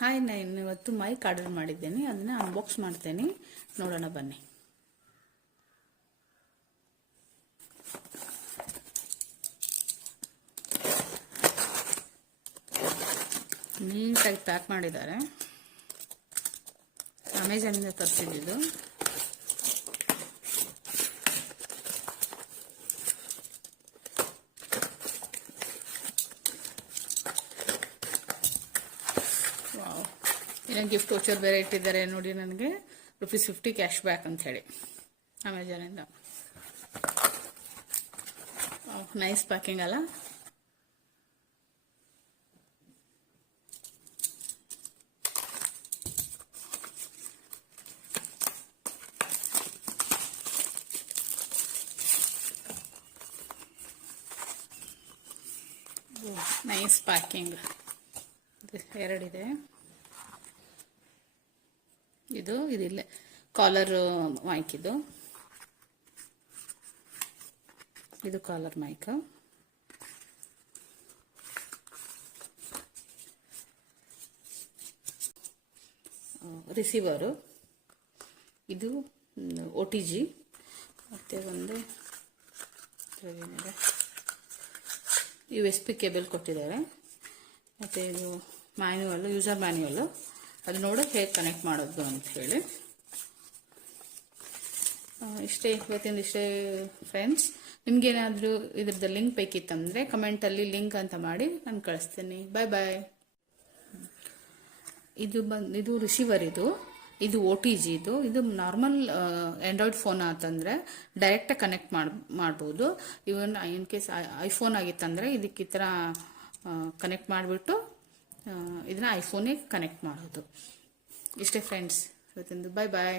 Hi, ನಾನು ಇವತ್ತು mic order ಮಾಡಿದ್ದೇನೆ. ಅದನ್ನ ಅನ್ಬಾಕ್ಸ್ ಮಾಡ್ತೇನೆ, ನೋಡೋಣ ಬನ್ನಿ. ನೀಟಾಗಿ ಪ್ಯಾಕ್ ಮಾಡಿದ್ದಾರೆ. ಅಮೆಜಾನಿಂದ ತರಿಸಿದ್ದು. ಇನ್ನೊಂದು ಗಿಫ್ಟ್ ವೋಚರ್ ಬೇರೆ ಇಟ್ಟಿದ್ದಾರೆ ನೋಡಿ. ನನಗೆ ₹50 ಕ್ಯಾಶ್ ಬ್ಯಾಕ್ ಅಂತ ಹೇಳಿ ಅಮೆಜಾನಿಂದ. ನೈಸ್ ಪ್ಯಾಕಿಂಗ್ ಅಲ್ಲ? Nice packing. ಎರಡಿದೆ. ಇದಿಲ್ಲ ಕಾಲರ್ ಮೈಕ್. ಇದು ಕಾಲರ್ ಮೈಕ್. ರಿಸೀವರು. ಇದು OTG. ಮತ್ತೆ ಒಂದು USB ಕೇಬಲ್ ಕೊಟ್ಟಿದ್ದಾರೆ. ಮತ್ತು ಇದು ಮ್ಯಾನ್ಯುವಲ್ಲು, ಯೂಸರ್ ಮ್ಯಾನ್ಯುವಲ್ಲು. ಅದು ನೋಡೋಕೆ ಹೇಗೆ ಕನೆಕ್ಟ್ ಮಾಡೋದು ಅಂತ ಹೇಳಿ. ಇಷ್ಟೇ ಫ್ರೆಂಡ್ಸ್. ನಿಮ್ಗೇನಾದರೂ ಇದ್ರದ್ದು ಲಿಂಕ್ ಬೇಕಿತ್ತಂದರೆ ಕಮೆಂಟಲ್ಲಿ ಲಿಂಕ್ ಅಂತ ಮಾಡಿ ನಾನು ಕಳಿಸ್ತೀನಿ. ಬಾಯ್. ಇದು ರಿಸೀವರ್. ಇದು OTG. ಇದು ನಾರ್ಮಲ್ ಆಂಡ್ರಾಯ್ಡ್ ಫೋನ್ ಅಂತಂದರೆ ಡೈರೆಕ್ಟಾಗಿ ಕನೆಕ್ಟ್ ಮಾಡ್ಬೋದು. ಇವನ್ ಇನ್ ಕೇಸ್ ಐಫೋನ್ ಆಗಿತ್ತಂದರೆ ಇದಕ್ಕೆ ಈ ಥರ ಕನೆಕ್ಟ್ ಮಾಡಿಬಿಟ್ಟು ಇದನ್ನ ಐಫೋನಿಗೆ ಕನೆಕ್ಟ್ ಮಾಡೋದು. ಇಷ್ಟೇ ಫ್ರೆಂಡ್ಸ್ ಇವತ್ತಿಂದು. ಬಾಯ್.